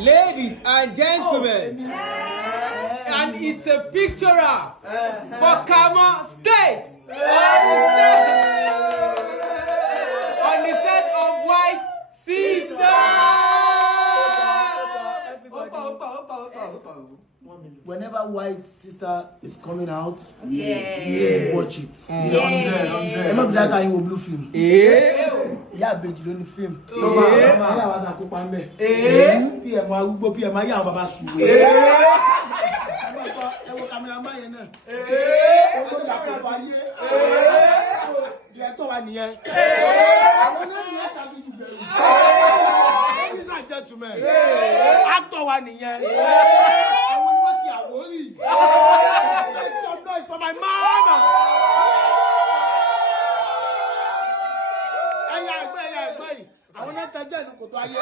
Ladies and gentlemen, and it's a picture for Kama State on the set of White Sister. Whenever White Sister is coming out, yes, watch it. Remember that time in blue film. Yeah, but you don't film. Ladies and gentlemen, actor one here. Make some noise for my mama. I want to tell you.